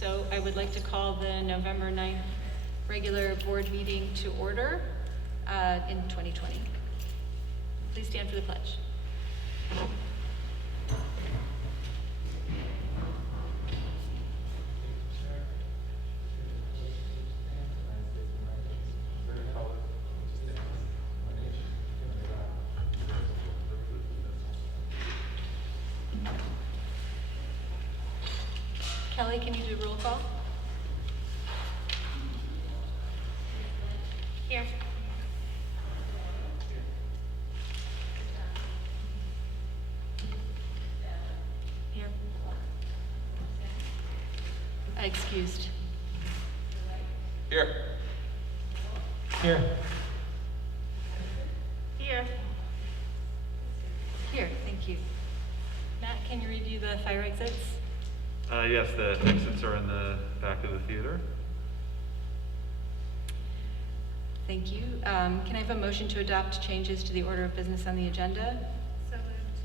So I would like to call the November 9th regular board meeting to order in 2020. Please stand for the pledge. Kelly, can you do roll call? Here. Here. Excused. Here. Here. Here. Here, thank you. Matt, can you review the fire exits? Yes, the exits are in the back of the theater. Thank you. Can I have a motion to adopt changes to the order of business on the agenda? So moved.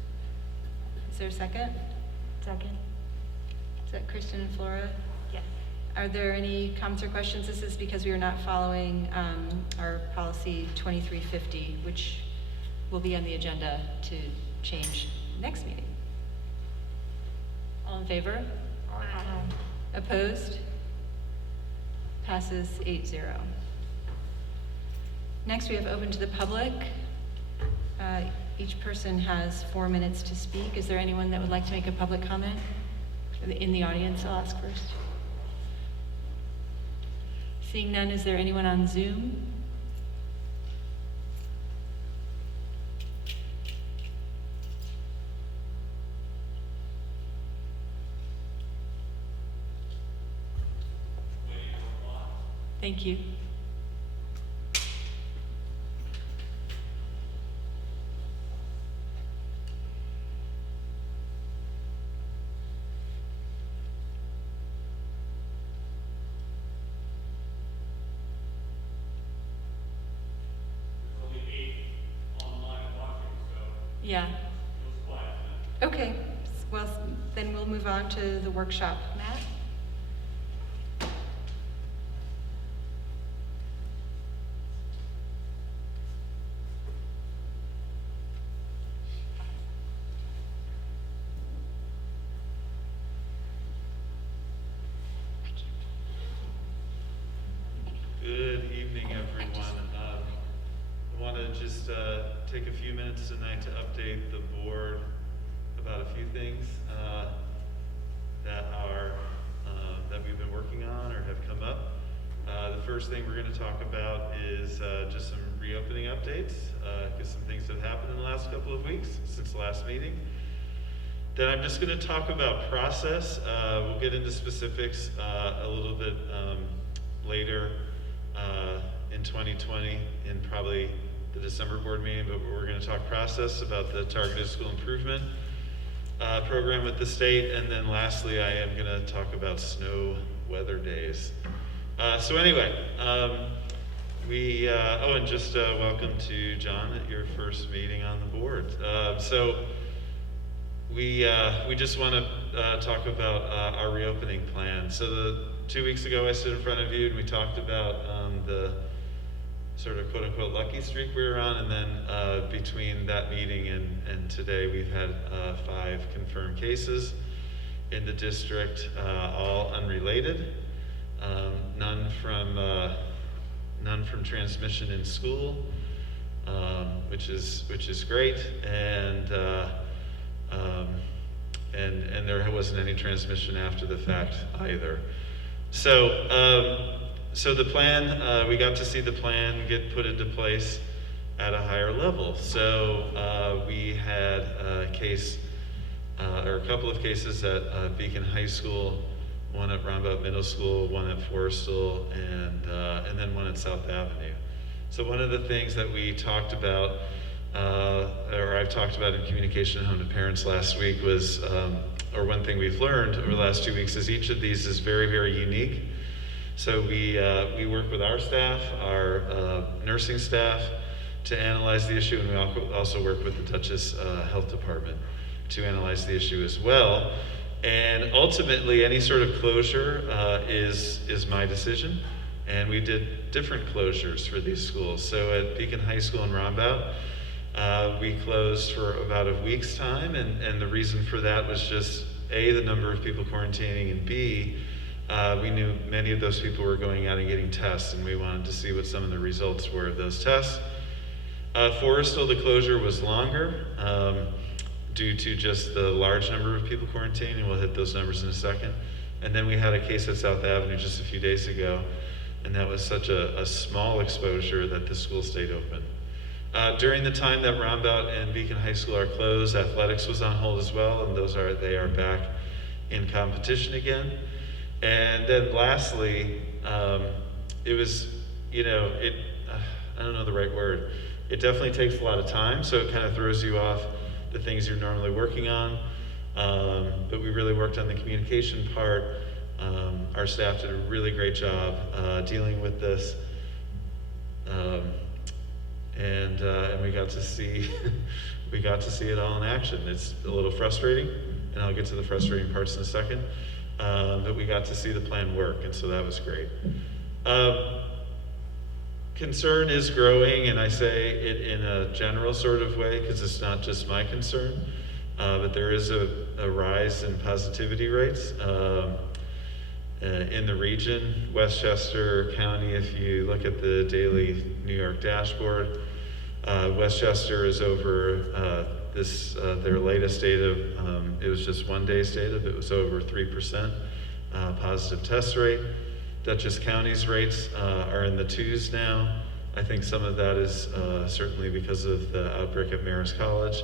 Is there a second? Second. Is that Kristen and Flora? Yes. Are there any comments or questions? This is because we are not following our policy 2350, which will be on the agenda to change next meeting. All in favor? Aye. Opposed? Passes 8-0. Next, we have open to the public. Each person has 4 minutes to speak. Is there anyone that would like to make a public comment? In the audience, I'll ask first. Seeing none, is there anyone on Zoom? Thank you. Only 8 online watching, so Yeah. it was quiet. Okay. Well, then we'll move on to the workshop. Matt? Good evening, everyone. I want to just take a few minutes tonight to update the board about a few things that we've been working on or have come up. The first thing we're going to talk about is just some reopening updates, because some things have happened in the last couple of weeks since the last meeting. Then I'm just going to talk about process. We'll get into specifics a little bit later in 2020 in probably the December board meeting, but we're going to talk process about the targeted school improvement program with the state, and then lastly I am going to talk about snow weather days. So anyway, and just welcome to John at your first meeting on the board. So we just want to talk about our reopening plan. So 2 weeks ago I stood in front of you and we talked about the sort of quote-unquote lucky streak we were on, and then between that meeting and today we've had 5 confirmed cases in the district, all unrelated, none from transmission in school, which is great, and there wasn't any transmission after the fact either. So the plan, we got to see the plan get put into place at a higher level. So we had a case, or a couple of cases at Beacon High School, one at Rombaut Middle School, one at Forrestal, and then one at South Avenue. So one of the things that we talked about, or I've talked about in communication at home to parents last week was, or one thing we've learned over the last 2 weeks is each of these is very, very unique. So we work with our staff, our nursing staff, to analyze the issue, and we also work with the Dutchess Health Department to analyze the issue as well. And ultimately, any sort of closure is my decision. And we did different closures for these schools. So at Beacon High School in Rombout, we closed for about a week's time, and the reason for that was just A, the number of people quarantining, and B, we knew many of those people were going out and getting tests, and we wanted to see what some of the results were of those tests. Forrestal, the closure was longer due to just the large number of people quarantining, and we'll hit those numbers in a second. And then we had a case at South Avenue just a few days ago, and that was such a small exposure that the school stayed open. During the time that Rombout and Beacon High School are closed, athletics was on hold as well, and they are back in competition again. And then lastly, it was, I don't know the right word. It definitely takes a lot of time, so it kind of throws you off the things you're normally working on. But we really worked on the communication part. Our staff did a really great job dealing with this. And we got to see it all in action. It's a little frustrating, and I'll get to the frustrating parts in a second. But we got to see the plan work, and so that was great. Concern is growing, and I say it in a general sort of way because it's not just my concern, but there is a rise in positivity rates in the region. Westchester County, if you look at the daily New York dashboard, Westchester is over their latest data. It was just one day's data, but it was over 3% positive test rate. Dutchess County's rates are in the 2s now. I think some of that is certainly because of the outbreak at Marist College.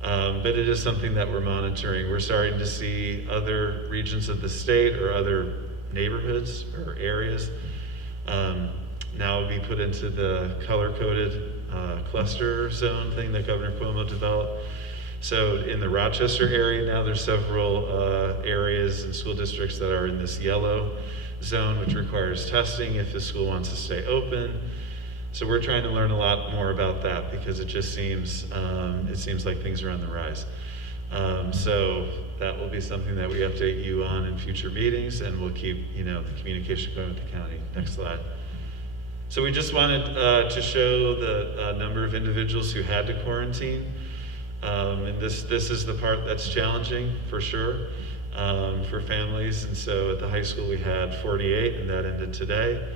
But it is something that we're monitoring. We're starting to see other regions of the state or other neighborhoods or areas now be put into the color-coded cluster zone thing that Governor Cuomo developed. So in the Rochester area now, there's several areas and school districts that are in this yellow zone, which requires testing if the school wants to stay open. So we're trying to learn a lot more about that because it just seems like things are on the rise. So that will be something that we update you on in future meetings, and we'll keep the communication going with the county. Next slide. So we just wanted to show the number of individuals who had to quarantine. And this is the part that's challenging for sure for families. And so at the high school we had 48, and that ended today.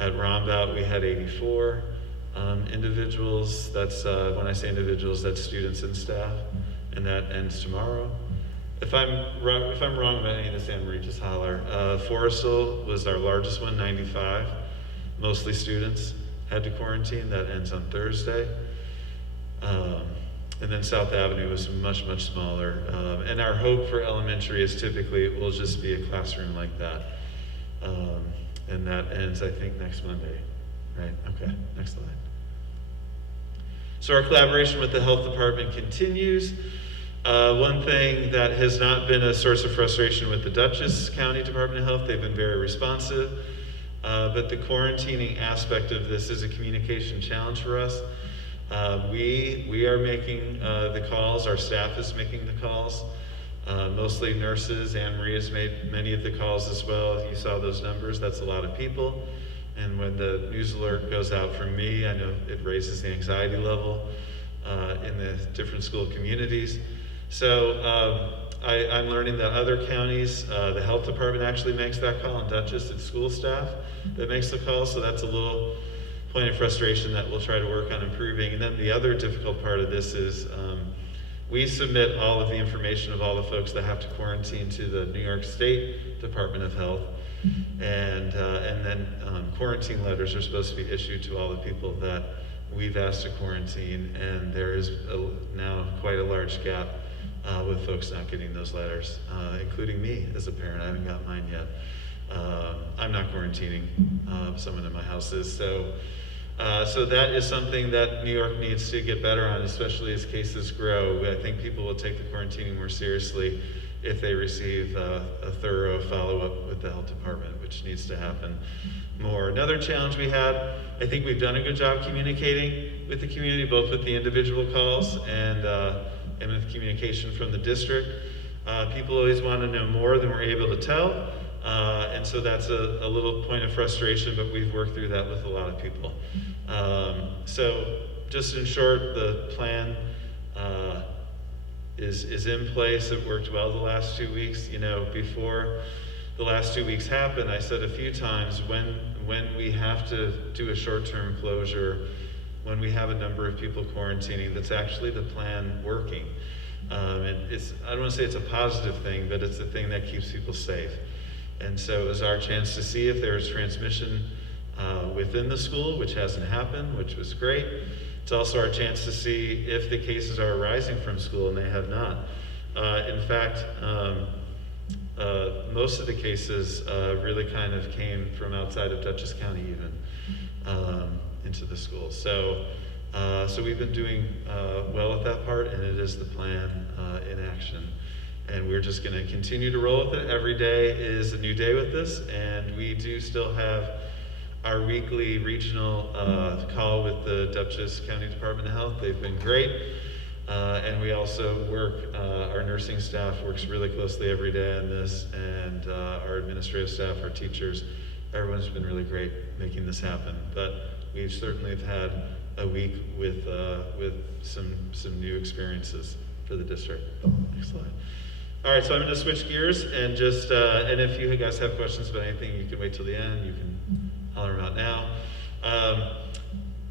At Rombout we had 84 individuals. That's when I say individuals, that's students and staff, and that ends tomorrow. If I'm wrong about any of this, Anne Marie, just holler. Forrestal was our largest one, 95. Mostly students had to quarantine. That ends on Thursday. And then South Avenue was much, much smaller. And our hope for elementary is typically it will just be a classroom like that. And that ends, I think, next Monday. Right? Okay, next slide. So our collaboration with the health department continues. One thing that has not been a source of frustration with the Dutchess County Department of Health, they've been very responsive. But the quarantining aspect of this is a communication challenge for us. We are making the calls, our staff is making the calls, mostly nurses. Anne Marie has made many of the calls as well. You saw those numbers, that's a lot of people. And when the news alert goes out from me, I know it raises the anxiety level in the different school communities. So I'm learning that other counties, the health department actually makes that call, and Dutchess, it's school staff that makes the call, so that's a little point of frustration that we'll try to work on improving. And then the other difficult part of this is we submit all of the information of all the folks that have to quarantine to the New York State Department of Health, and then quarantine letters are supposed to be issued to all the people that we've asked to quarantine, and there is now quite a large gap with folks not getting those letters, including me as a parent. I haven't got mine yet. I'm not quarantining, someone in my house is. So that is something that New York needs to get better on, especially as cases grow. I think people will take the quarantining more seriously if they receive a thorough follow-up with the health department, which needs to happen more. Another challenge we had, I think we've done a good job communicating with the community, both with the individual calls and with communication from the district. People always want to know more than we're able to tell, and so that's a little point of frustration, but we've worked through that with a lot of people. So just in short, the plan is in place. It worked well the last 2 weeks. You know, before the last 2 weeks happened, I said a few times, when we have to do a short-term closure, when we have a number of people quarantining, that's actually the plan working. And I don't want to say it's a positive thing, but it's the thing that keeps people safe. And so it was our chance to see if there was transmission within the school, which hasn't happened, which was great. It's also our chance to see if the cases are arising from school, and they have not. In fact, most of the cases really kind of came from outside of Dutchess County even into the school. So we've been doing well with that part, and it is the plan in action. And we're just gonna continue to roll with it. Every day is a new day with this, and we do still have our weekly regional call with the Dutchess County Department of Health. They've been great. And we also work, our nursing staff works really closely every day on this, and our administrative staff, our teachers, everyone's been really great making this happen. But we certainly have had a week with some new experiences for the district. Next slide. All right, so I'm going to switch gears and just, and if you guys have questions about anything, you can wait till the end. You can holler them out now.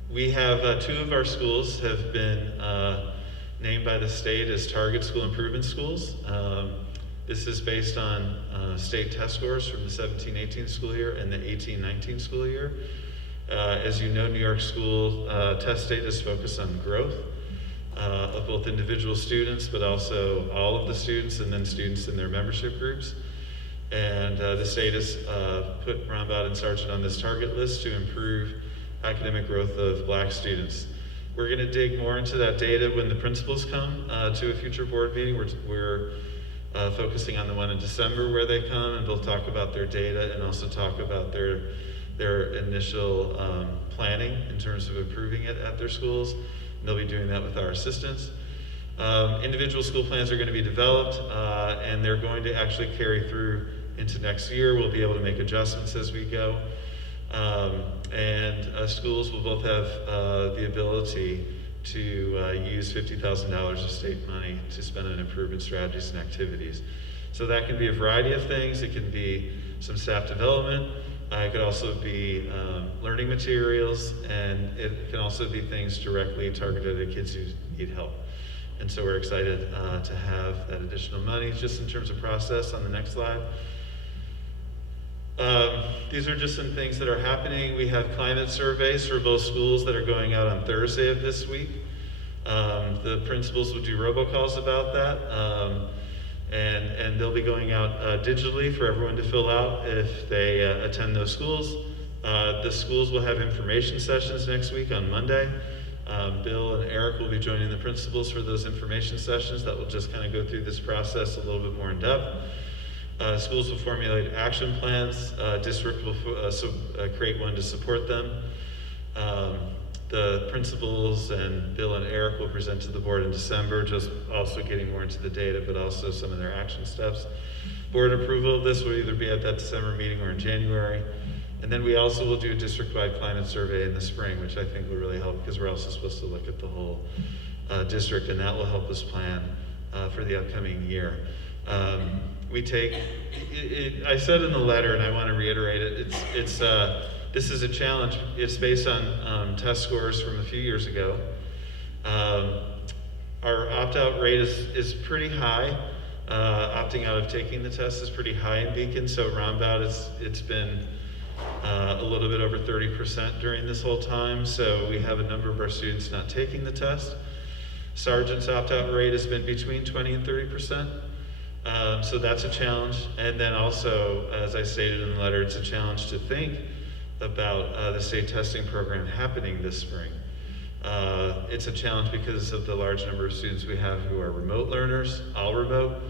We have 2 of our schools have been named by the state as target school improvement schools. This is based on state test scores from the 17-18 school year and the 18-19 school year. As you know, New York school test data is focused on growth of both individual students, but also all of the students, and then students in their membership groups. And the state has put Rombaud and Sargent on this target list to improve academic growth of Black students. We're going to dig more into that data when the principals come to a future board meeting. We're focusing on the one in December where they come, and they'll talk about their data and also talk about their initial planning in terms of improving it at their schools. And they'll be doing that with our assistants. Individual school plans are going to be developed, and they're going to actually carry through into next year. We'll be able to make adjustments as we go. And schools will both have the ability to use $50,000 of state money to spend on improvement strategies and activities. So that can be a variety of things. It can be some staff development. It could also be learning materials, and it can also be things directly targeted at kids who need help. And so we're excited to have that additional money. Just in terms of process, on the next slide. These are just some things that are happening. We have climate surveys for both schools that are going out on Thursday of this week. The principals will do robocalls about that. And they'll be going out digitally for everyone to fill out if they attend those schools. The schools will have information sessions next week on Monday. Bill and Eric will be joining the principals for those information sessions that will just kind of go through this process a little bit more in depth. Schools will formulate action plans. District will create one to support them. The principals and Bill and Eric will present to the board in December, just also getting more into the data, but also some of their action steps. Board approval of this will either be at that December meeting or in January. And then we also will do a district-wide climate survey in the spring, which I think will really help, because we're also supposed to look at the whole district, and that will help us plan for the upcoming year. We take, I said in the letter, and I want to reiterate it, this is a challenge. It's based on test scores from a few years ago. Our opt-out rate is pretty high. Opting out of taking the test is pretty high in Beacon, so Rombaud it's been a little bit over 30% during this whole time, so we have a number of our students not taking the test. Sargent's opt-out rate has been between 20 and 30%. So that's a challenge. And then also, as I stated in the letter, it's a challenge to think about the state testing program happening this spring. It's a challenge because of the large number of students we have who are remote learners, all remote.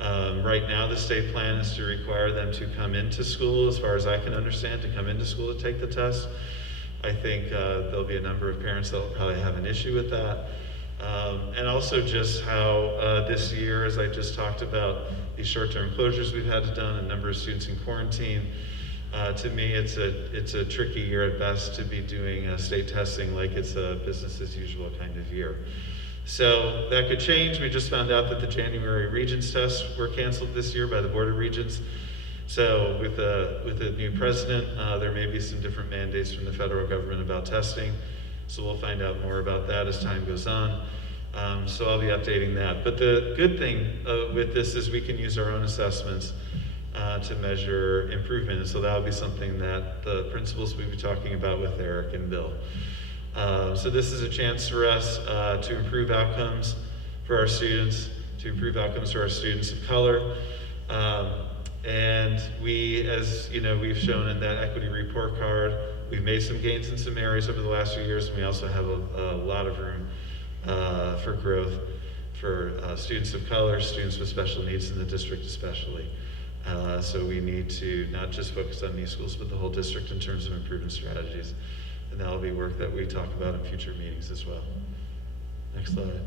Right now, the state plan is to require them to come into school, as far as I can understand, to come into school to take the test. I think there'll be a number of parents that will probably have an issue with that. And also just how this year, as I just talked about, these short-term closures we've had to done, a number of students in quarantine. To me, it's a tricky year at best to be doing state testing like it's a business as usual kind of year. So that could change. We just found out that the January Regents tests were canceled this year by the Board of Regents. So with a new president, there may be some different mandates from the federal government about testing. So we'll find out more about that as time goes on. So I'll be updating that. But the good thing with this is we can use our own assessments to measure improvement. And so that'll be something that the principals will be talking about with Eric and Bill. So this is a chance for us to improve outcomes for our students, to improve outcomes for our students of color. And we, as you know, we've shown in that equity report card, we've made some gains in some areas over the last few years, and we also have a lot of room for growth for students of color, students with special needs in the district especially. So we need to not just focus on these schools, but the whole district in terms of improvement strategies. And that'll be work that we talk about in future meetings as well. Next slide.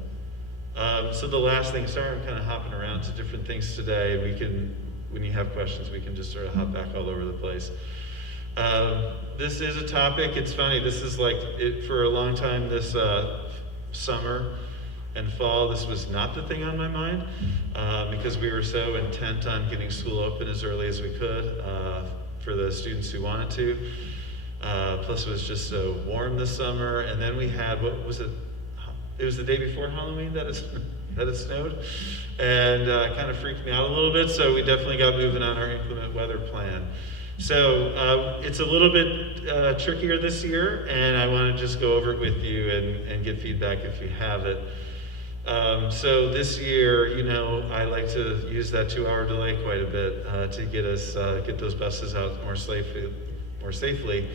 So the last thing, sorry I'm kind of hopping around to different things today. We can, when you have questions, we can just sort of hop back all over the place. This is a topic, it's funny, this is like, for a long time this summer and fall, this was not the thing on my mind because we were so intent on getting school open as early as we could for the students who wanted to. Plus it was just so warm this summer, and then we had, what was it? It was the day before Halloween that it snowed, and kind of freaked me out a little bit, so we definitely got moving on our inclement weather plan. So it's a little bit trickier this year, and I want to just go over it with you and get feedback if you have it. So this year, you know, I like to use that 2-hour delay quite a bit to get those buses out more safely.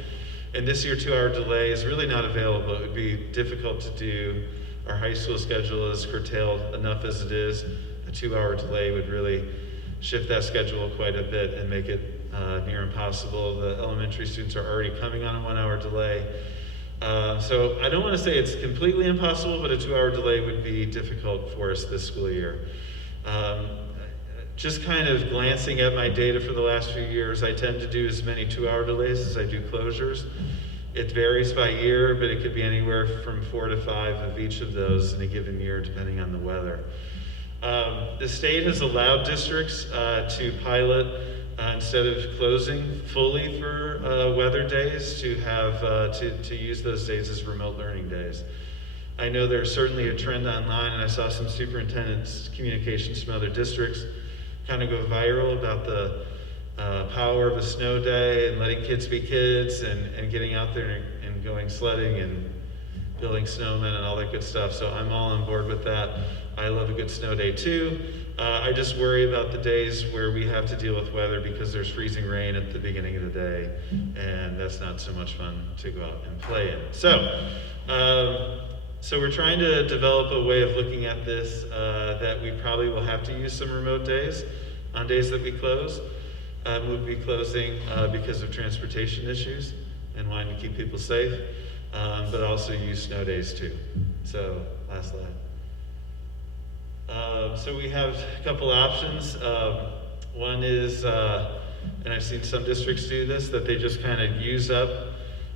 And this year, 2-hour delay is really not available. It would be difficult to do. Our high school schedule is curtailed enough as it is. A 2-hour delay would really shift that schedule quite a bit and make it near impossible. The elementary students are already coming on a 1-hour delay. So I don't want to say it's completely impossible, but a 2-hour delay would be difficult for us this school year. Just kind of glancing at my data for the last few years, I tend to do as many 2-hour delays as I do closures. It varies by year, but it could be anywhere from 4 to 5 of each of those in a given year, depending on the weather. The state has allowed districts to pilot, instead of closing fully for weather days, to have to use those days as remote learning days. I know there's certainly a trend online, and I saw some superintendents' communications from other districts kind of go viral about the power of a snow day and letting kids be kids and getting out there and going sledding and building snowmen and all that good stuff. So I'm all on board with that. I love a good snow day too. I just worry about the days where we have to deal with weather because there's freezing rain at the beginning of the day, and that's not so much fun to go out and play in. So we're trying to develop a way of looking at this that we probably will have to use some remote days on days that we close. We'll be closing because of transportation issues and wanting to keep people safe, but also use snow days too. So last slide. So we have a couple options. One is, and I've seen some districts do this, that they just kind of use up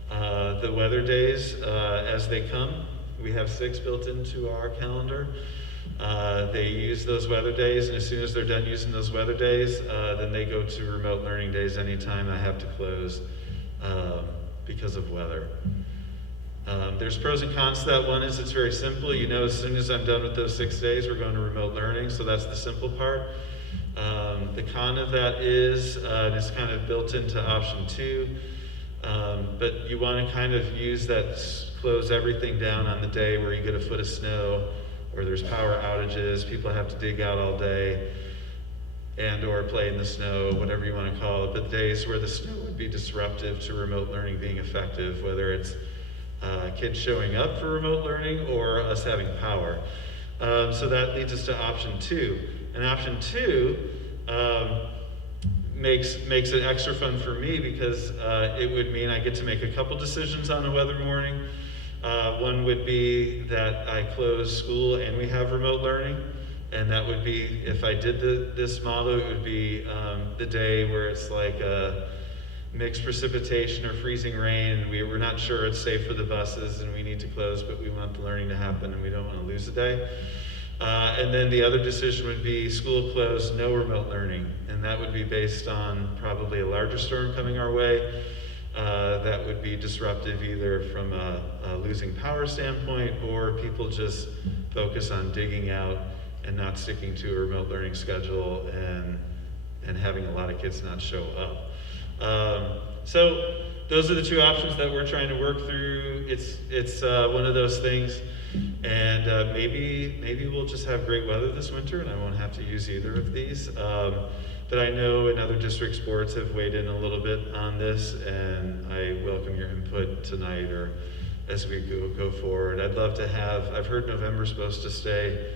the weather days as they come. We have 6 built into our calendar. They use those weather days, and as soon as they're done using those weather days, then they go to remote learning days anytime I have to close because of weather. There's pros and cons to that. One is it's very simple. You know, as soon as I'm done with those 6 days, we're going to remote learning, so that's the simple part. The con of that is, and it's kind of built into option 2, but you want to kind of use that, close everything down on the day where you get a foot of snow, or there's power outages, people have to dig out all day, and or play in the snow, whatever you want to call it, but days where the snow would be disruptive to remote learning being effective, whether it's kids showing up for remote learning or us having power. So that leads us to option 2. And option 2 makes it extra fun for me because it would mean I get to make a couple decisions on a weather morning. One would be that I close school and we have remote learning. And that would be, if I did this model, it would be the day where it's like a mixed precipitation or freezing rain, and we're not sure it's safe for the buses and we need to close, but we want the learning to happen and we don't want to lose a day. And then the other decision would be school closed, no remote learning. And that would be based on probably a larger storm coming our way. That would be disruptive either from a losing power standpoint, or people just focus on digging out and not sticking to a remote learning schedule and having a lot of kids not show up. So those are the two options that we're trying to work through. It's one of those things, and maybe we'll just have great weather this winter and I won't have to use either of these. But I know in other districts, boards have weighed in a little bit on this, and I welcome your input tonight or as we go forward. I'd love to I've heard November's supposed to stay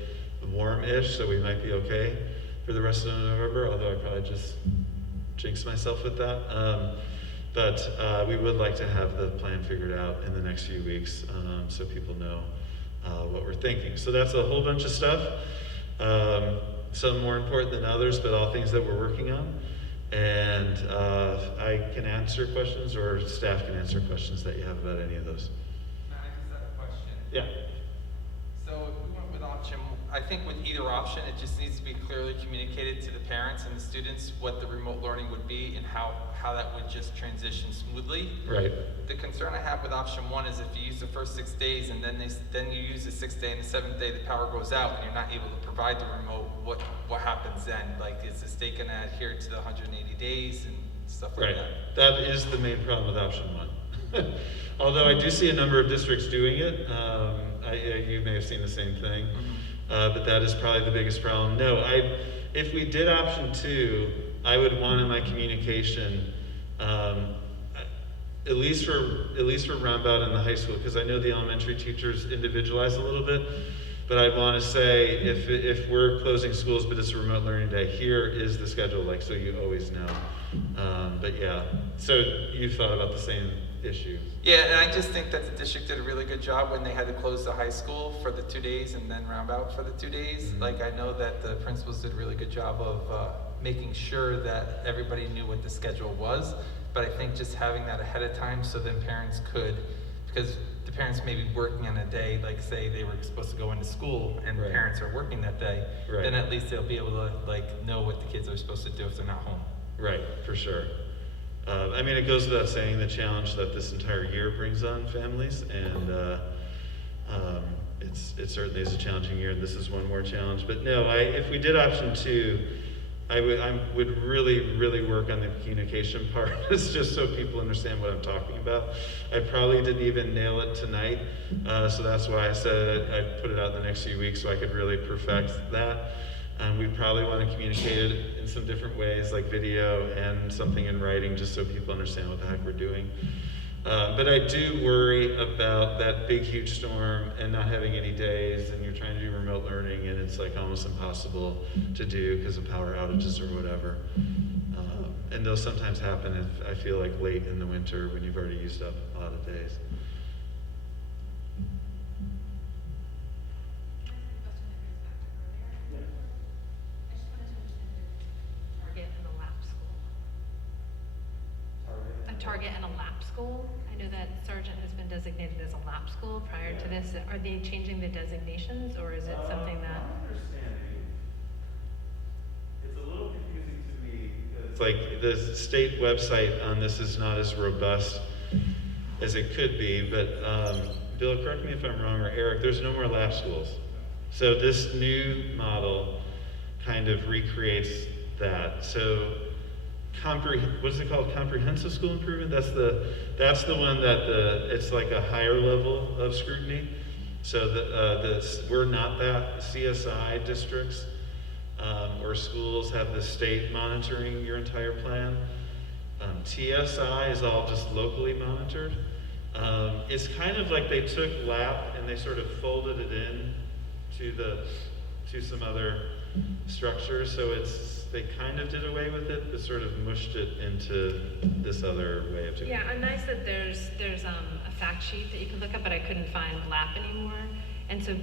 warm-ish, so we might be okay for the rest of November, although I probably just jinxed myself with that. But we would like to have the plan figured out in the next few weeks, so people know what we're thinking. So that's a whole bunch of stuff. Some more important than others, but all things that we're working on. And I can answer questions, or staff can answer questions that you have about any of those. Matt, I just had a question. Yeah. So if we went with option, I think with either option, it just needs to be clearly communicated to the parents and the students what the remote learning would be and how that would just transition smoothly. Right. The concern I have with option one is if you use the first 6 days and then you use the 6th day and the 7th day the power goes out and you're not able to provide the remote, what happens then? Like, is the state going to adhere to the 180 days and stuff like Right. that? That is the main problem with option one. Although I do see a number of districts doing it. You may have seen the same thing. But that is probably the biggest problem. No, if we did option two, I would want in my communication, at least for Roundabout and the high school, because I know the elementary teachers individualize a little bit, but I'd want to say if we're closing schools, but it's a remote learning day, here is the schedule, like, so you always know. But yeah, so you thought about the same issue. Yeah, and I just think that the district did a really good job when they had to close the high school for the 2 days and then Roundabout for the 2 days. Mm-hmm. Like, I know that the principals did a really good job of making sure that everybody knew what the schedule was. But I think just having that ahead of time so then parents could, because the parents may be working on a day, like say they were supposed to go into school and Right. the parents are working that day, Right. then at least they'll be able to like know what the kids are supposed to do if they're not home. Right, for sure. I mean, it goes without saying the challenge that this entire year brings on families, and it certainly is a challenging year, and this is one more challenge. But no, if we did option two, I would really work on the communication part. It's just so people understand what I'm talking about. I probably didn't even nail it tonight, so that's why I said I'd put it out in the next few weeks so I could really perfect that. And we'd probably want to communicate it in some different ways, like video and something in writing, just so people understand what the heck we're doing. But I do worry about that big, huge storm and not having any days, and you're trying to do remote learning, and it's like almost impossible to do because of power outages or whatever. And those sometimes happen, if I feel like late in the winter when you've already used up a lot of days. Target and a lap school. A target and a lap school. I know that Sargent has been designated as a lap school prior to this. Are they changing the designations, or is it something that? My understanding, it's a little confusing to me because it's like the state website on this is not as robust as it could be, but Bill, correct me if I'm wrong, or Eric, there's no more lab schools. So this new model kind of recreates that. So what's it called? Comprehensive school improvement? That's the one that it's like a higher level of scrutiny. So we're not that. CSI districts or schools have the state monitoring your entire plan. TSI is all just locally monitored. It's kind of like they took LAP and they sort of folded it in to some other structure, so they kind of did away with it, but sort of mushed it into this other way of doing it. Yeah, I'm nice that there's a fact sheet that you can look up, but I couldn't find LAP anymore. And so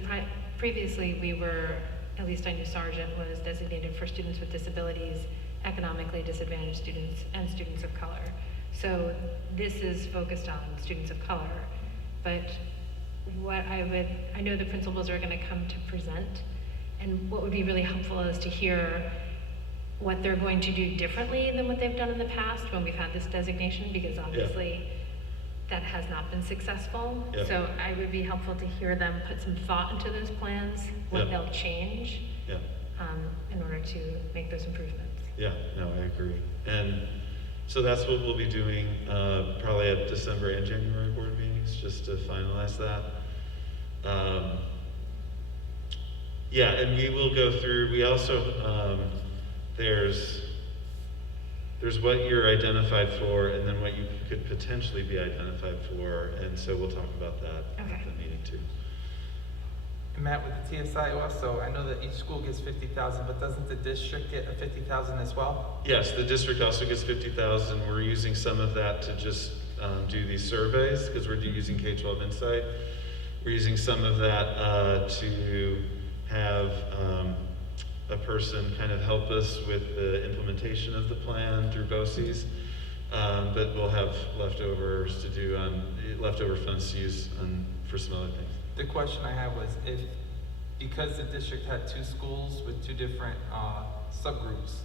previously we were, at least I knew Sargent was designated for students with disabilities, economically disadvantaged students, and students of color. So this is focused on students of color, but I know the principals are gonna come to present, and what would be really helpful is to hear what they're going to do differently than what they've done in the past when we've had this designation, because obviously that has not been successful. Yeah. So I would be helpful to hear them put some thought into those plans, what Yeah. they'll change, Yeah, in order to make those improvements. yeah, no, I agree. And so that's what we'll be doing, probably at December and January board meetings, just to finalize that. Yeah, and we will go through, we also, there's what you're identified for, and then what you could potentially be identified for, and so we'll talk about that Okay. at the meeting too. And Matt, with the TSI also, I know that each school gets 50,000, but doesn't the district get a 50,000 as well? Yes, the district also gets 50,000. We're using some of that to just do these surveys, because we're using K-12 Insight. We're using some of that to have a person kind of help us with the implementation of the plan through BOCES. But we'll have leftovers to do leftover funds to use for some other things. The question I had was because the district had two schools with two different subgroups,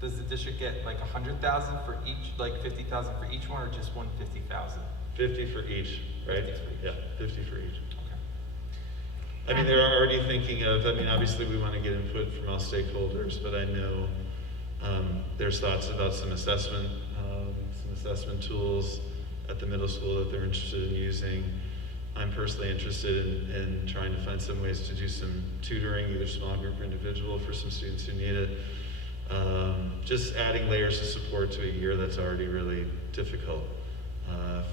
does the district get like 100,000 for each, like 50,000 for each one, or just 150,000? 50 for each, right? 50 for each. Yeah, 50 for each. Okay. I mean, they're already thinking of, obviously we want to get input from all stakeholders, but I know there's thoughts about some assessment tools at the middle school that they're interested in using. I'm personally interested in trying to find some ways to do some tutoring, either small group or individual, for some students who need it. Just adding layers of support to a year that's already really difficult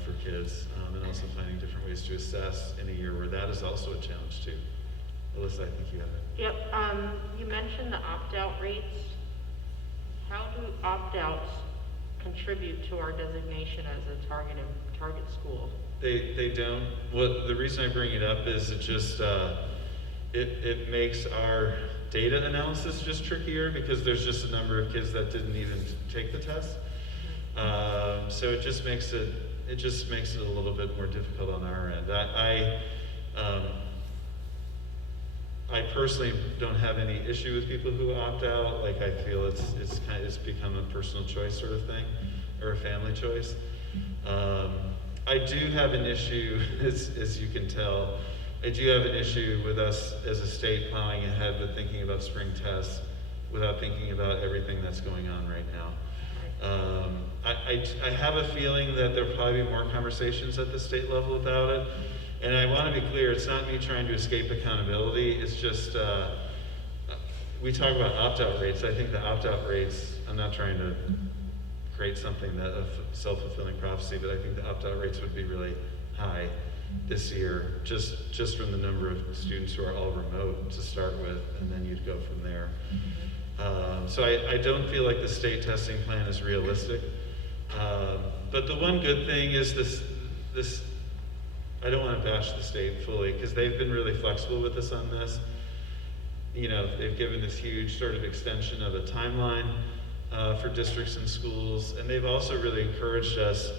for kids, and also finding different ways to assess in a year where that is also a challenge too. Alyssa, I think you have it. Yep, you mentioned the opt-out rates. How do opt-outs contribute to our designation as a target school? They don't. Well, the reason I bring it up is it just it makes our data analysis just trickier, because there's just a number of kids that didn't even take the test. So it just makes it a little bit more difficult on our end. I personally don't have any issue with people who opt out. Like, I feel it's become a personal choice sort of thing, or a family choice. I do have an issue, as you can tell, I do have an issue with us as a state plowing ahead with thinking about spring tests without thinking about everything that's going on right now. I have a feeling that there'll probably be more conversations at the state level about it. And I want to be clear, it's not me trying to escape accountability. It's just, we talk about opt-out rates. I think the opt-out rates, I'm not trying to create something that of self-fulfilling prophecy, but I think the opt-out rates would be really high this year, just from the number of students who are all remote to start with, and then you'd go from there. So I don't feel like the state testing plan is realistic. But the one good thing is this. I don't want to bash the state fully, because they've been really flexible with us on this. You know, they've given this huge sort of extension of a timeline for districts and schools, and they've also really encouraged us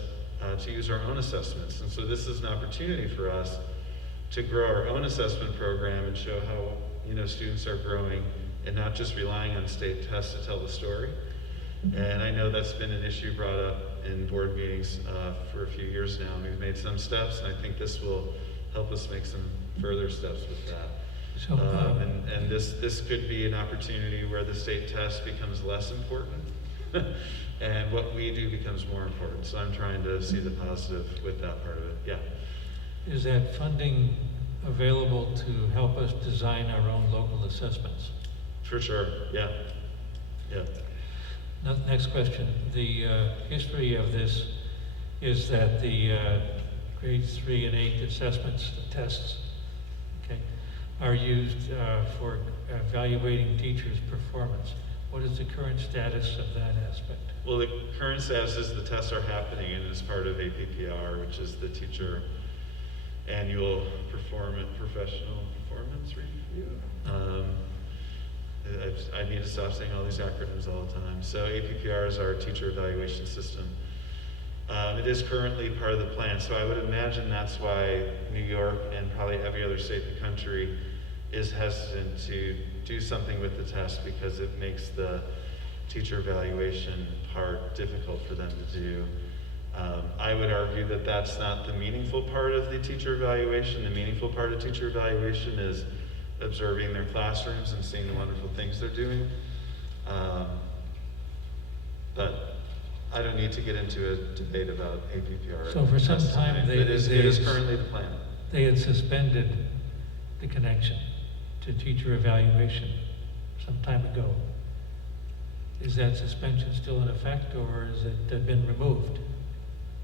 to use our own assessments. And so this is an opportunity for us to grow our own assessment program and show how, you know, students are growing and not just relying on state tests to tell the story. And I know that's been an issue brought up in board meetings for a few years now. We've made some steps, and I think this will help us make some further steps with that. So, And this could be an opportunity where the state test becomes less important and what we do becomes more important. So I'm trying to see the positive with that part of it. Yeah. is that funding available to help us design our own local assessments? For sure. Yeah. Yeah. Next question. The history of this is that the grades 3 and 8 assessments, the tests, okay, are used for evaluating teachers' performance. What is the current status of that aspect? Well, the current status is the tests are happening and it's part of APPR, which is the teacher annual professional performance review. I need to stop saying all these acronyms all the time. So APPR is our teacher evaluation system. It is currently part of the plan, so I would imagine that's why New York and probably every other state in the country is hesitant to do something with the test, because it makes the teacher evaluation part difficult for them to do. I would argue that that's not the meaningful part of the teacher evaluation. The meaningful part of teacher evaluation is observing their classrooms and seeing the wonderful things they're doing. But I don't need to get into a debate about APPR. So for some time, it is currently the plan. They had suspended the connection to teacher evaluation some time ago. Is that suspension still in effect, or has it been removed?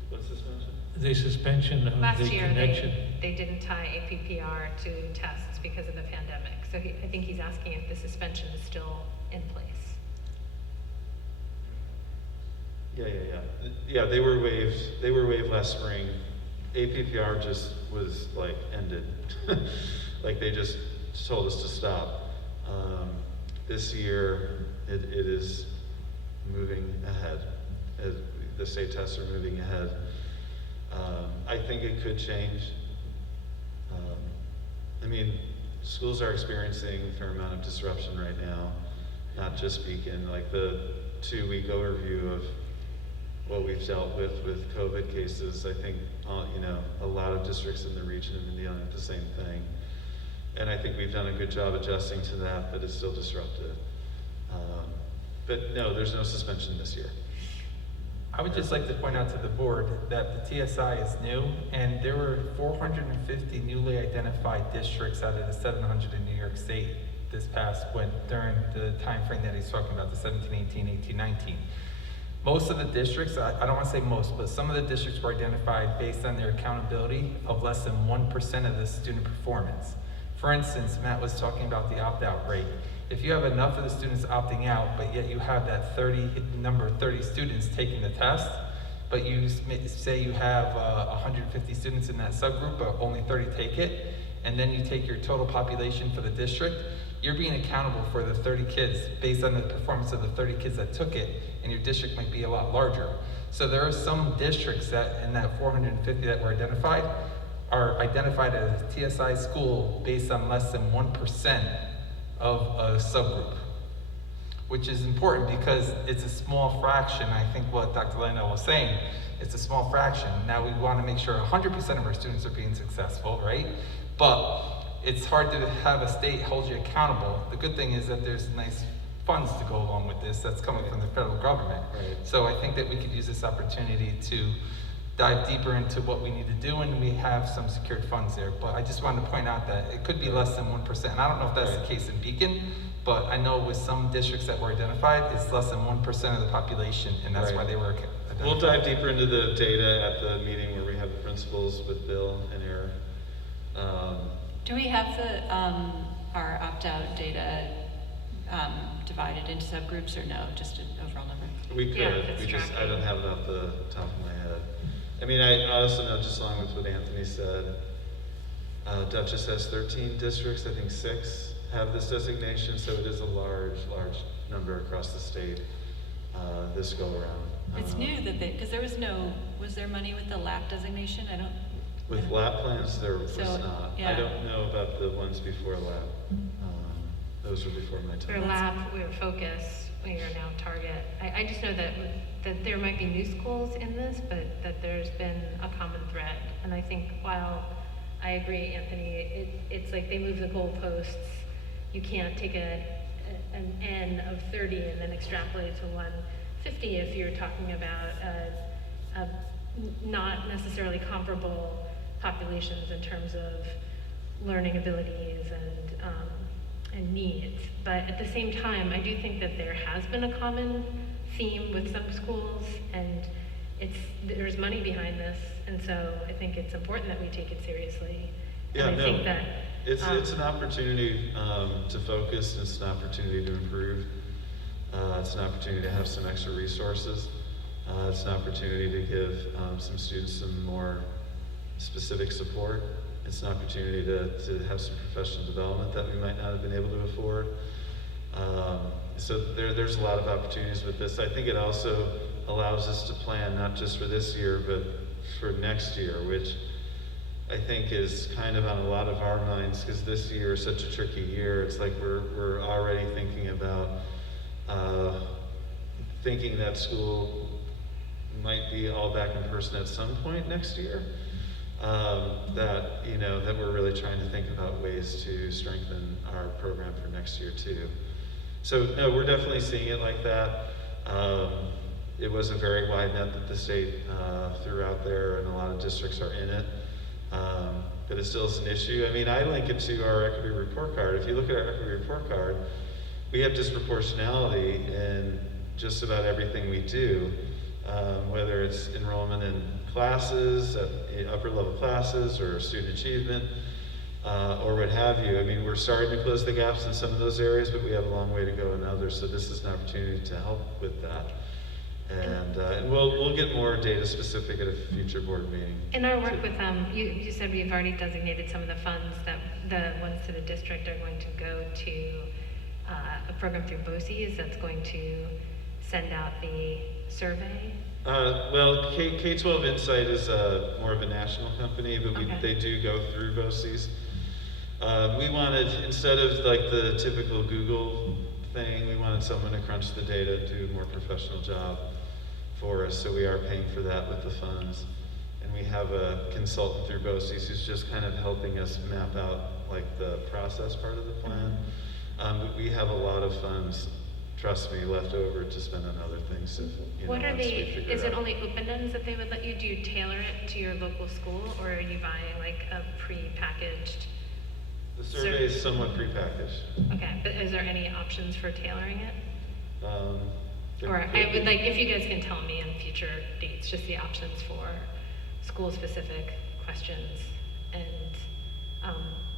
What suspension? The suspension of Last the year, connection. they didn't tie APPR to tests because of the pandemic. So I think he's asking if the suspension is still in place. Yeah, they were waived last spring. APPR just was like ended. Like they just told us to stop. This year, it is moving ahead. The state tests are moving ahead. I think it could change. I mean, schools are experiencing a fair amount of disruption right now, not just Beacon. Like the 2-week overview of what we've dealt with COVID cases, I think a lot of districts in the region have been dealing with the same thing. And I think we've done a good job adjusting to that, but it's still disruptive. But no, there's no suspension this year. I would just like to point out to the board that the TSI is new, and there were 450 newly identified districts out of the 700 in New York State this past during the time frame that he's talking about, the 17, 18, 18, 19. Most of the districts, I don't want to say most, but some of the districts were identified based on their accountability of less than 1% of the student performance. For instance, Matt was talking about the opt-out rate. If you have enough of the students opting out, but yet you have that number of 30 students taking the test, but you say you have 150 students in that subgroup, but only 30 take it, and then you take your total population for the district, you're being accountable for the 30 kids based on the performance of the 30 kids that took it, and your district might be a lot larger. So there are some districts that in that 450 that were identified are identified as a TSI school based on less than 1% of a subgroup, which is important because it's a small fraction. I think what Dr. Lando was saying, it's a small fraction. Now we want to make sure 100% of our students are being successful, right? But it's hard to have a state hold you accountable. The good thing is that there's nice funds to go along with this that's coming from the federal government. Right. So I think that we could use this opportunity to dive deeper into what we need to do, and we have some secured funds there. But I just wanted to point out that it could be less than 1%. And I don't know if that's the case in Beacon, but I know with some districts that were identified, it's less than 1% of the population, and that's why they were identified. We'll dive deeper into the data at the meeting where we have the principals with Bill and Eric. Do we have our opt-out data divided into subgroups, or no, just an overall number? We could, Yeah, it's I don't have it off the top of my head. I mean, I also know, just along with what Anthony said, Dutchess has 13 districts, I think 6 have this designation, so it is a large number across the state this go around. It's new that because was there money with the LAP designation? With lab plans, there was So, not. I yeah. don't know about the ones before lab. Those were before my We're time. lab, we're focus, we are now target. I just know that there might be new schools in this, but that there's been a common thread. And I think while I agree, Anthony, it's like they move the goalposts. You can't take an N of 30 and then extrapolate to 150 if you're talking about not necessarily comparable populations in terms of learning abilities and needs. But at the same time, I do think that there has been a common theme with some schools, and there's money behind this, and so I think it's important that we take it seriously Yeah, And I no, think that, it's an opportunity to focus, and it's an opportunity to improve. It's an opportunity to have some extra resources. It's an opportunity to give some students some more specific support. It's an opportunity to have some professional development that we might not have been able to afford. So there's a lot of opportunities with this. I think it also allows us to plan not just for this year, but for next year, which I think is kind of on a lot of our minds, because this year is such a tricky year. It's like we're already thinking about thinking that school might be all back in person at some point next year. That we're really trying to think about ways to strengthen our program for next year too. So no, we're definitely seeing it like that. It was a very wide net that the state threw out there, and a lot of districts are in it. But it still is an issue. I mean, I link it to our equity report card. If you look at our equity report card, we have disproportionality in just about everything we do, whether it's enrollment in classes, upper level classes, or student achievement, or what have you. I mean, we're starting to close the gaps in some of those areas, but we have a long way to go in others. So this is an opportunity to help with that. And we'll get more data specific at a future board meeting. in our work with, you said we've already designated some of the funds that the ones to the district are going to go to a program through BOCES that's going to send out the survey. Well, K-12 Insight is more of a national company, but Okay. they do go through BOCES. We wanted, instead of like the typical Google thing, we wanted someone to crunch the data, do a more professional job for us, so we are paying for that with the funds. And we have a consultant through BOCES who's just kind of helping us map out like the process part of the plan. But we have a lot of funds, trust me, left over to spend on other things if, What are once we figure is it out. only open-ends that they would let you do? You tailor it to your local school, or are you buying like a pre-packaged? The survey is somewhat prepackaged. Okay, but is there any options for tailoring it? There Or could I would be. like, if you guys can tell me in future dates, just the options for school-specific questions. And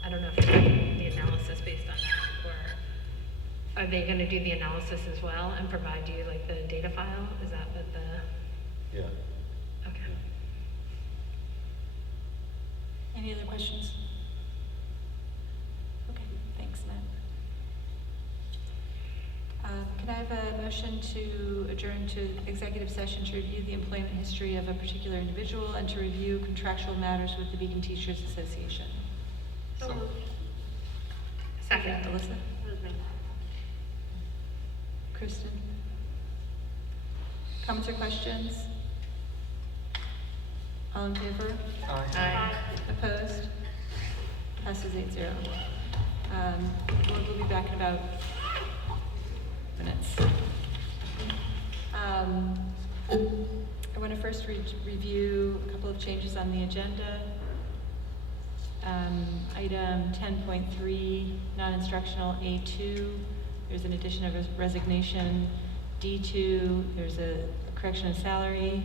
I don't know if there's the analysis based on that, or are they gonna do the analysis as well and provide you like the data file? Is that what the, Yeah. okay. Any other questions? Okay, thanks, Matt. Can I have a motion to adjourn to executive session to review the employment history of a particular individual and to review contractual matters with the Beacon Teachers Association? So- Second. Alyssa? That was me. Kristen? Comments or questions? All in favor? Aye. Opposed? Passes 8-0. We'll be back in about minutes. I want to first review a couple of changes on the agenda. Item 10.3, non-instructional A2, there's an addition of a resignation. D2, there's a correction of salary.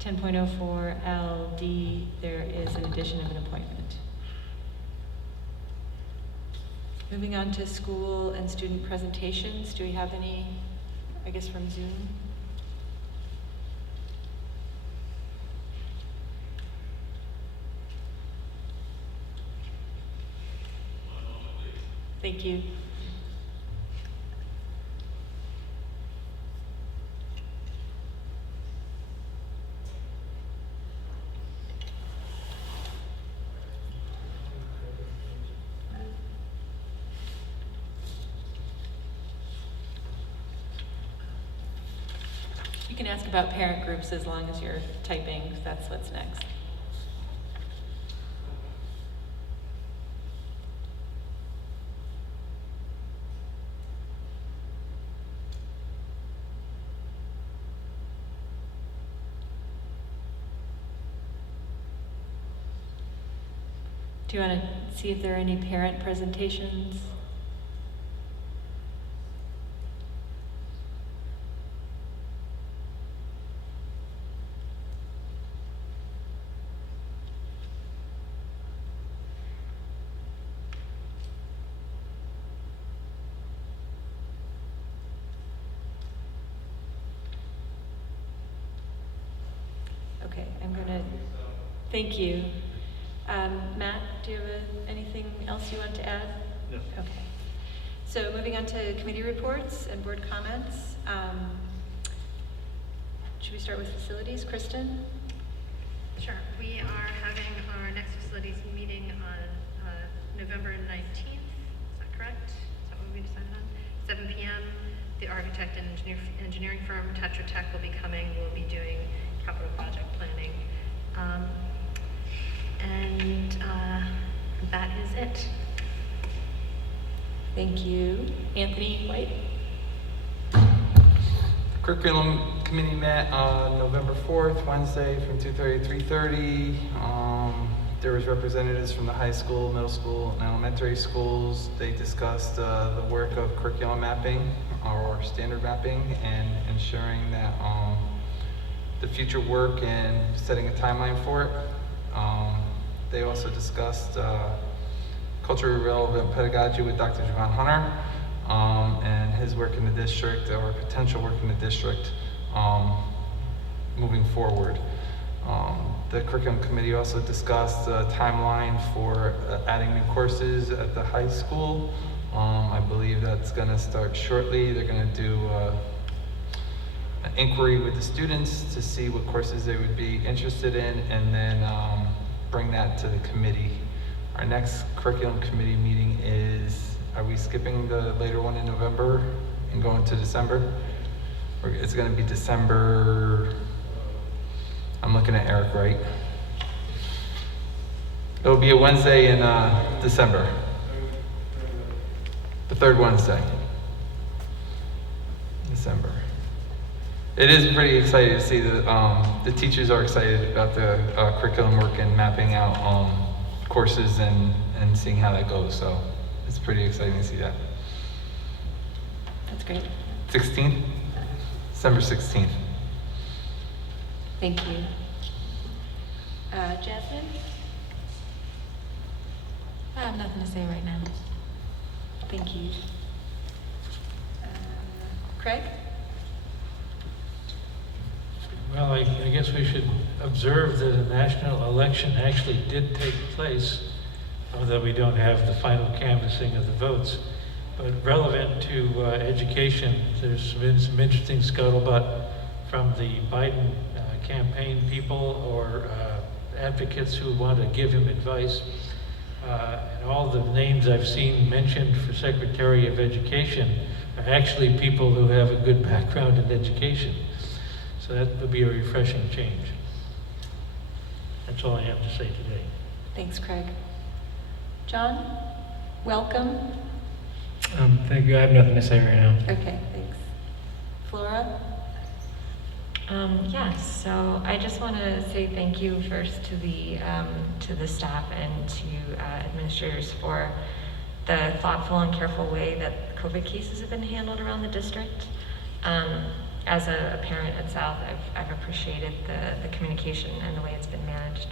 10.04 LD, there is an addition of an appointment. Moving on to school and student presentations, do we have any, I guess, from Zoom? Thank you. You can ask about parent groups as long as you're typing, 'cause that's what's next. Do you want to see if there are any parent presentations? Okay, I'm gonna, thank you. Matt, do you have anything else you want to add? No. Okay. So moving on to committee reports and board comments. Should we start with facilities? Kristen? Sure. We are having our next facilities meeting on November 19th. Is that correct? Is that what we decided on? 7 p.m. The architect and engineering firm Tetra Tech will be coming. We'll be doing capital project planning. And that is it. Thank you. Anthony White? Curriculum committee met on November 4th, Wednesday, from 2:30 to 3:30. There was representatives from the high school, middle school, and elementary schools. They discussed the work of curriculum mapping or standard mapping and ensuring that the future work and setting a timeline for it. They also discussed culturally relevant pedagogy with Dr. Javon Hunter and his work in the district, or potential work in the district moving forward. The curriculum committee also discussed a timeline for adding new courses at the high school. I believe that's going to start shortly. They're going to do an inquiry with the students to see what courses they would be interested in, and then bring that to the committee. Our next curriculum committee meeting is, are we skipping the later one in November and going to December? Or it's going to be December, I'm looking at Eric, right? It'll be a Wednesday in December. The third Wednesday. December. It is pretty exciting to see that the teachers are excited about the curriculum work and mapping out courses and seeing how that goes. So it's pretty exciting to see that. That's great. 16th? December 16th. Thank you. Jasmine? I have nothing to say right now. Thank you. Craig? Well, I guess we should observe that a national election actually did take place, although we don't have the final canvassing of the votes. But relevant to education, there's been some interesting scuttlebutt from the Biden campaign people or advocates who want to give him advice. And all the names I've seen mentioned for Secretary of Education are actually people who have a good background in education. So that would be a refreshing change. That's all I have to say today. Thanks, Craig. John? Welcome. Thank you. I have nothing to say right now. Okay, thanks. Flora? Yes, so I just want to say thank you first to the staff and to administrators for the thoughtful and careful way that COVID cases have been handled around the district. As a parent at South, I've appreciated the communication and the way it's been managed.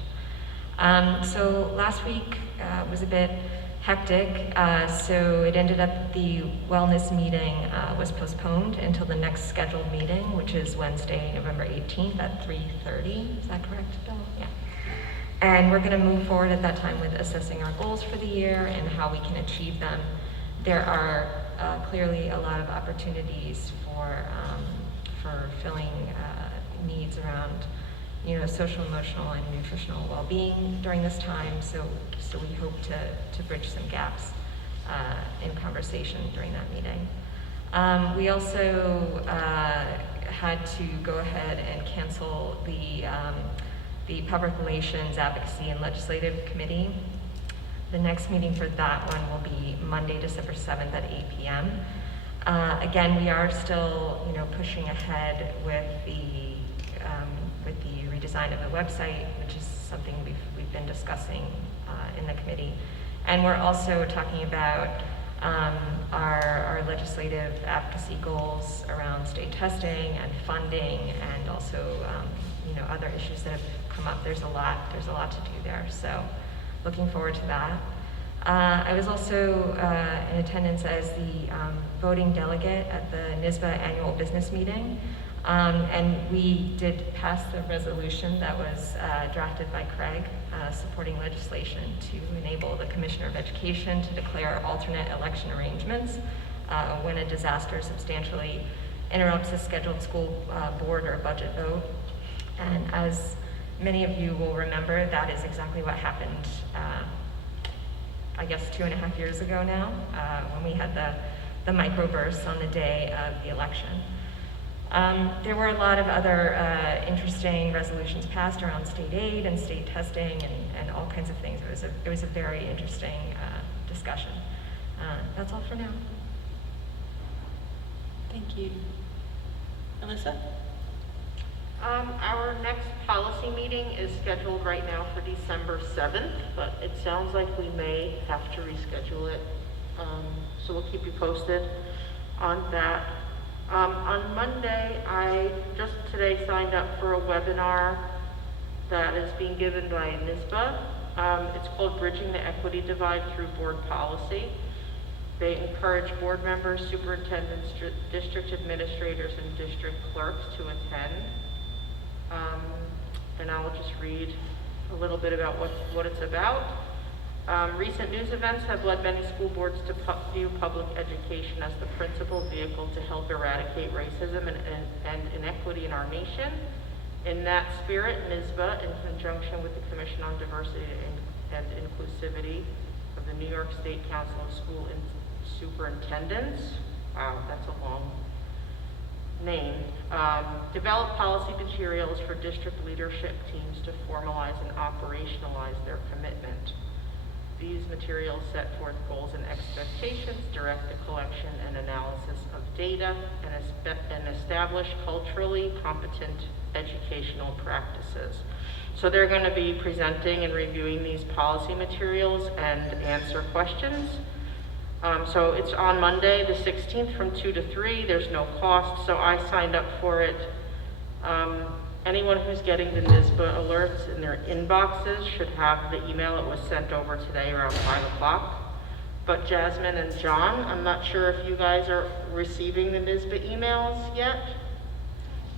So last week was a bit hectic, so it ended up the wellness meeting was postponed until the next scheduled meeting, which is Wednesday, November 18th at 3:30. Is that correct, Bill? Yeah. And we're going to move forward at that time with assessing our goals for the year and how we can achieve them. There are clearly a lot of opportunities for filling needs around, social, emotional, and nutritional well-being during this time. So we hope to bridge some gaps in conversation during that meeting. We also had to go ahead and cancel the Public Relations, Advocacy, and Legislative Committee. The next meeting for that one will be Monday, December 7th at 8 p.m. Again, we are still, pushing ahead with the redesign of the website, which is something we've been discussing in the committee, and we're also talking about our legislative advocacy goals around state testing and funding, and also other issues that have come up. There's a lot to do there. So, looking forward to that. I was also in attendance as the voting delegate at the NYSBA annual business meeting. And we did pass the resolution that was drafted by Craig, supporting legislation to enable the Commissioner of Education to declare alternate election arrangements when a disaster substantially interrupts a scheduled school board or budget vote. And as many of you will remember, that is exactly what happened, I guess 2.5 years ago now, when we had the microbursts on the day of the election. There were a lot of other interesting resolutions passed around state aid and state testing and all kinds of things. It was a very interesting discussion. That's all for now. Thank you. Alyssa? Our next policy meeting is scheduled right now for December 7th, but it sounds like we may have to reschedule it. So we'll keep you posted on that. On Monday, I just today signed up for a webinar that is being given by NISBA. It's called Bridging the Equity Divide Through Board Policy. They encourage board members, superintendents, district administrators, and district clerks to attend. And I will just read a little bit about what it's about. Recent news events have led many school boards to view public education as the principal vehicle to help eradicate racism and inequity in our nation. In that spirit, NISBA, in conjunction with the Commission on Diversity and Inclusivity of the New York State Council of School Superintendents, wow, that's a long name, develop policy materials for district leadership teams to formalize and operationalize their commitment. These materials set forth goals and expectations, direct the collection and analysis of data, and establish culturally competent educational practices. So they're going to be presenting and reviewing these policy materials and answer questions. So it's on Monday, the 16th from 2 to 3. There's no cost, so I signed up for it. Anyone who's getting the NISBA alerts in their inboxes should have the email. It was sent over today around 5 o'clock. But Jasmine and John, I'm not sure if you guys are receiving the NISBA emails yet.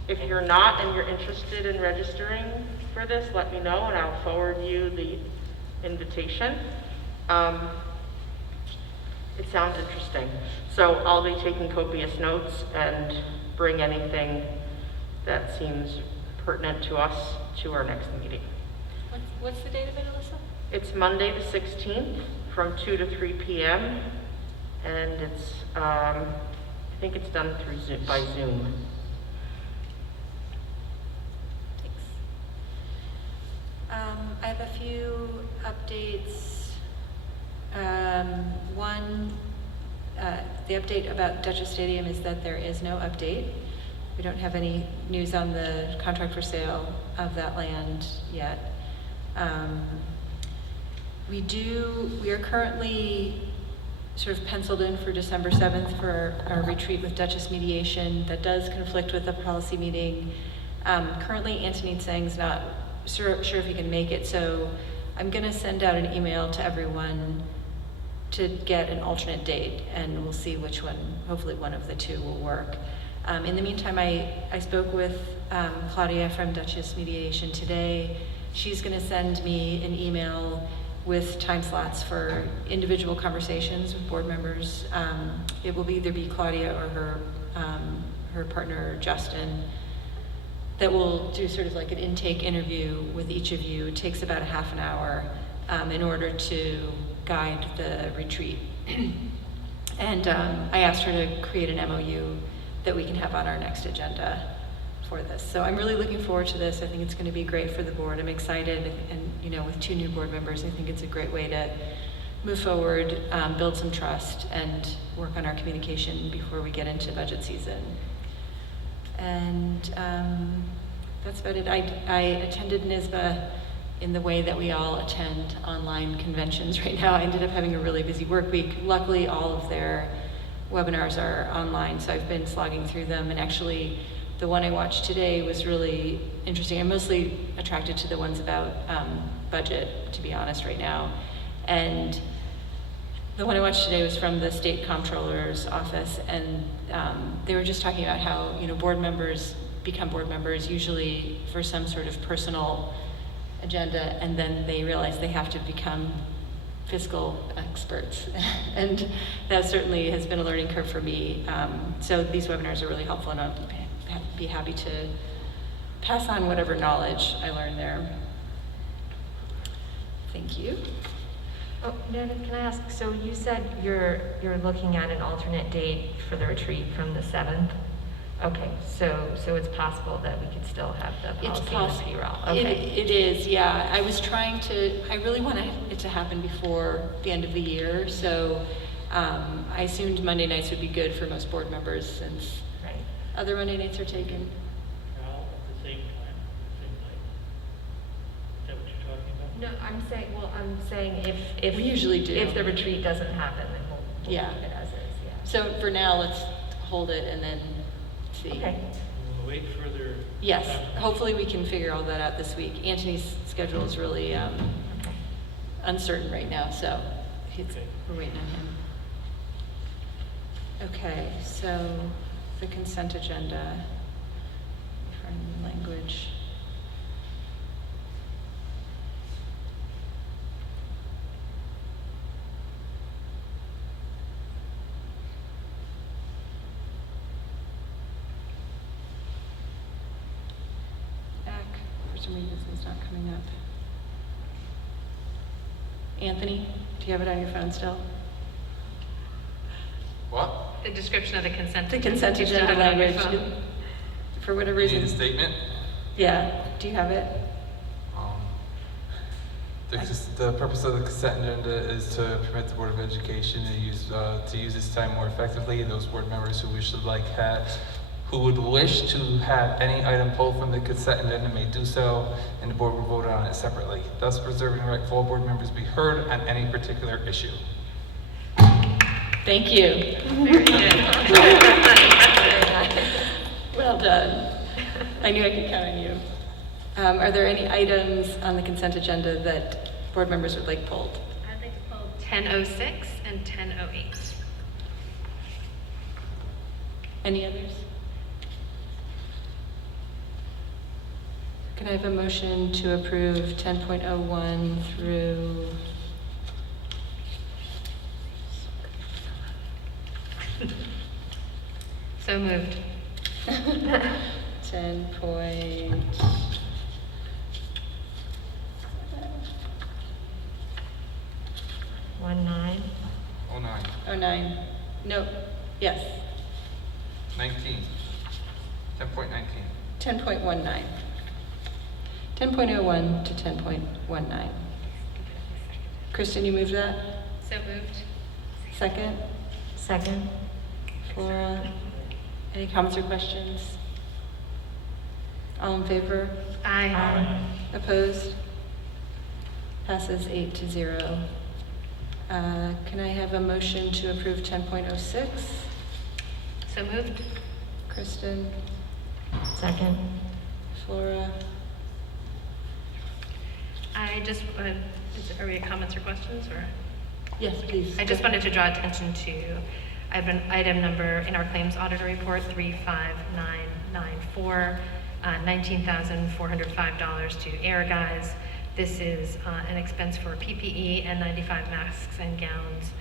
If you're not and you're interested in registering for this, let me know and I'll forward you the invitation. It sounds interesting. So I'll be taking copious notes and bring anything that seems pertinent to us to our next meeting. What's the date of it, Alyssa? It's Monday the 16th from 2 to 3 p.m. and it's, I think it's done through Zoom, by Zoom. Thanks. I have a few updates. One, the update about Dutchess Stadium is that there is no update. We don't have any news on the contract for sale of that land yet. We are currently sort of penciled in for December 7th for our retreat with Dutchess Mediation. That does conflict with the policy meeting. Currently, Anthony Tsang's not sure if he can make it, so I'm going to send out an email to everyone to get an alternate date, and we'll see which one, hopefully one of the two will work. In the meantime, I spoke with Claudia from Dutchess Mediation today. She's going to send me an email with time slots for individual conversations with board members. It will either be Claudia or her partner, Justin, that will do sort of like an intake interview with each of you. It takes about a half an hour in order to guide the retreat. And I asked her to create an MOU that we can have on our next agenda for this. So I'm really looking forward to this. I think it's going to be great for the board. I'm excited, and with 2 new board members, I think it's a great way to move forward, build some trust, and work on our communication before we get into budget season. And that's about it. I attended NISBA in the way that we all attend online conventions right now. I ended up having a really busy work week. Luckily, all of their webinars are online, so I've been slogging through them, and actually the one I watched today was really interesting. I'm mostly attracted to the ones about budget, to be honest, right now. And the one I watched today was from the state comptroller's office, and they were just talking about how board members become board members, usually for some sort of personal agenda, and then they realize they have to become fiscal experts. And that certainly has been a learning curve for me. So these webinars are really helpful, and I'll be happy to pass on whatever knowledge I learned there. Thank you. Oh, Meredith, can I ask, so you said you're looking at an alternate date for the retreat from the 7th? Okay, so it's possible that we could still have the It's policy and the possible. payroll? Okay. It is, yeah. I really want it to happen before the end of the year, so I assumed Monday nights would be good for most board members since Right. other Monday nights are taken. Now, at the same time, same night. Is that what you're talking about? No, I'm saying if. We usually do. If the retreat doesn't happen, then we'll Yeah. keep it as is, yeah. So for now, let's hold it and then see. Okay. We'll wait further. Yes, confirmation. hopefully we can figure all that out this week. Anthony's schedule is really uncertain right now, so Okay. we're waiting on him. Okay, so the consent agenda, foreign language. Back, for some reason it's not coming up. Anthony, do you have it on your phone still? What? The description of the consent. The consent You still agenda have it on your language, phone? for whatever You need a reason. statement? Yeah, do you have it? The purpose of the consent agenda is to permit the Board of Education to use its time more effectively. Those board members who who would wish to have any item pulled from the consent agenda may do so, and the board will vote on it separately, thus preserving the right for all board members to be heard on any particular issue. Thank you. Very good. Well done. I knew I could count on you. Are there any items on the consent agenda that board members would like pulled? I'd like to pull 10:06 and 10:08. Any others? Can I have a motion to approve 10.01 through? So moved. 10 point. One nine. 09, Oh, 9. No, yes, 19, 10.19. 10.19. 10.01 to 10.19. Kristen, you moved that? So moved. Second? Second. Flora? Any comments or questions? All in favor? Aye. Opposed? Passes 8-0. Can I have a motion to approve 10.06? So moved. Kristen? Second. Flora? I just, are we at comments or questions, or? Yes, please. I just wanted to draw attention to item number in our claims auditor report, 35994, $19,405 to Air Guys. This is an expense for PPE and 95 masks and gowns.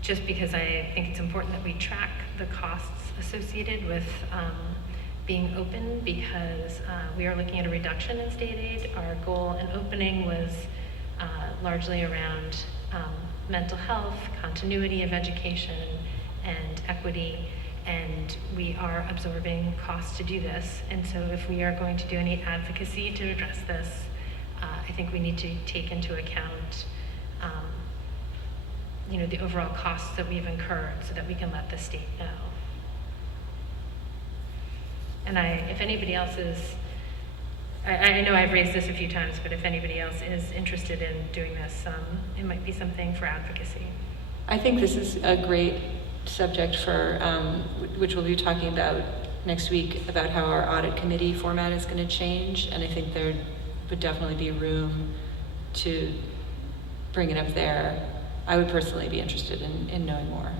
Just because I think it's important that we track the costs associated with being open, because we are looking at a reduction in state aid. Our goal in opening was largely around mental health, continuity of education, and equity, and we are absorbing costs to do this. And so if we are going to do any advocacy to address this, I think we need to take into account the overall costs that we've incurred so that we can let the state know. And if anybody else is, I know I've raised this a few times, but if anybody else is interested in doing this, it might be something for advocacy. I think this is a great subject for, which we'll be talking about next week, about how our audit committee format is going to change. And I think there would definitely be room to bring it up there. I would personally be interested in knowing more.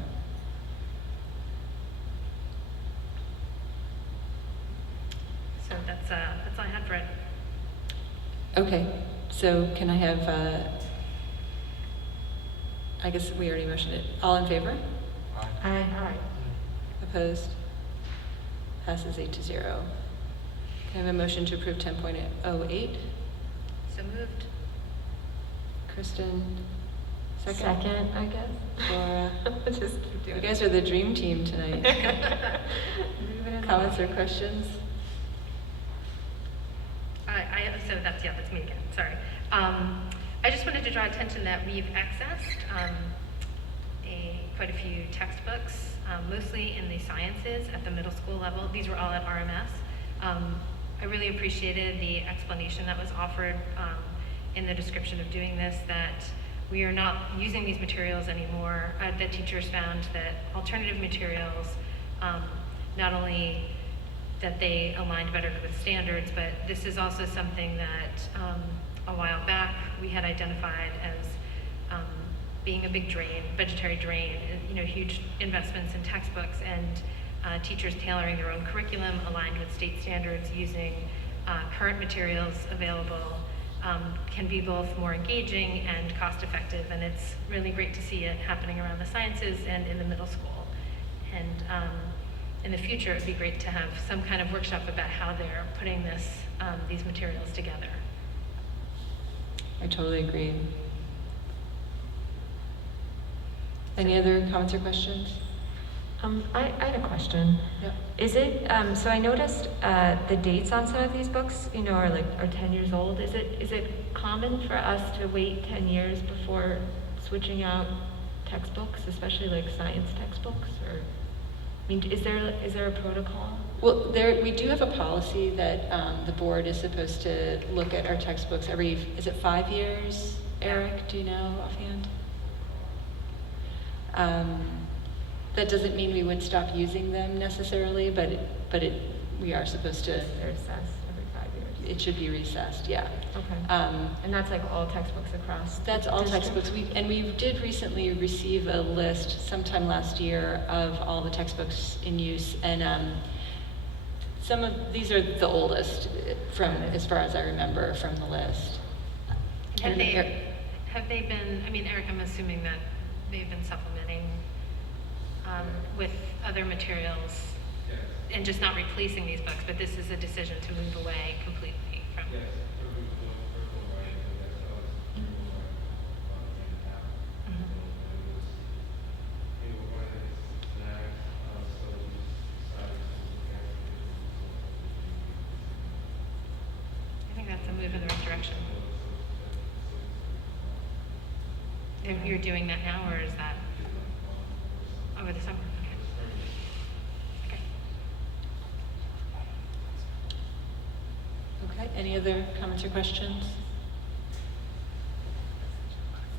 that's all I had for it. Okay, so can I have, I guess we already motioned it. All in favor? Aye. Opposed? Passes 8-0. Can I have a motion to approve 10.08? So moved. Kristen, second? Second, I guess. Laura? Just keep doing You it. guys are the dream team tonight. Moving Comments or along. questions? So that's me again, sorry. I just wanted to draw attention that we've accessed quite a few textbooks, mostly in the sciences at the middle school level. These were all at RMS. I really appreciated the explanation that was offered in the description of doing this, that we are not using these materials anymore. The teachers found that alternative materials, not only that they aligned better with standards, but this is also something that a while back we had identified as being a big drain, budgetary drain, huge investments in textbooks, and teachers tailoring their own curriculum aligned with state standards using current materials available can be both more engaging and cost effective, and it's really great to see it happening around the sciences and in the middle school. And in the future, it'd be great to have some kind of workshop about how they're putting these materials together. I totally agree. Any other comments or questions? I had a question. Yep. Is it, so I noticed the dates on some of these books, are 10 years old. Is it common for us to wait 10 years before switching out textbooks, especially like science textbooks? Or, is there a protocol? Well, we do have a policy that the board is supposed to look at our textbooks is it 5 years? Eric, do you know offhand? That doesn't mean we would stop using them necessarily, but we are supposed to. They're assessed every 5 years. It should be recessed, yeah. Okay. And that's like all textbooks across? That's the all district? textbooks. We did recently receive a list sometime last year of all the textbooks in use, and some of these are the oldest from, as far as I remember, from the list. Have And they been, Eric, I'm assuming that they've been supplementing with other materials and just not replacing these books, but this is a decision to move away completely from. I think that's a move in the right direction. You're doing that now, or is that over the summer? Okay. Okay, any other comments or questions?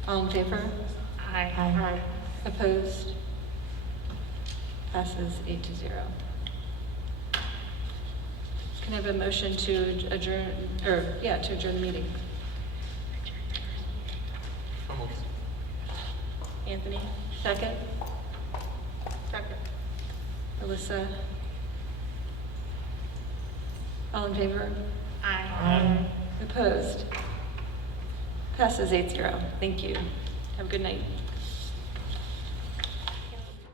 All in favor? Aye. Aye. Opposed? Passes 8-0. Can I have a motion to adjourn the meeting? Almost. Anthony, second? Second. Alyssa? All in favor? Aye. Opposed? Passes 8-0. Thank you. Have a good night.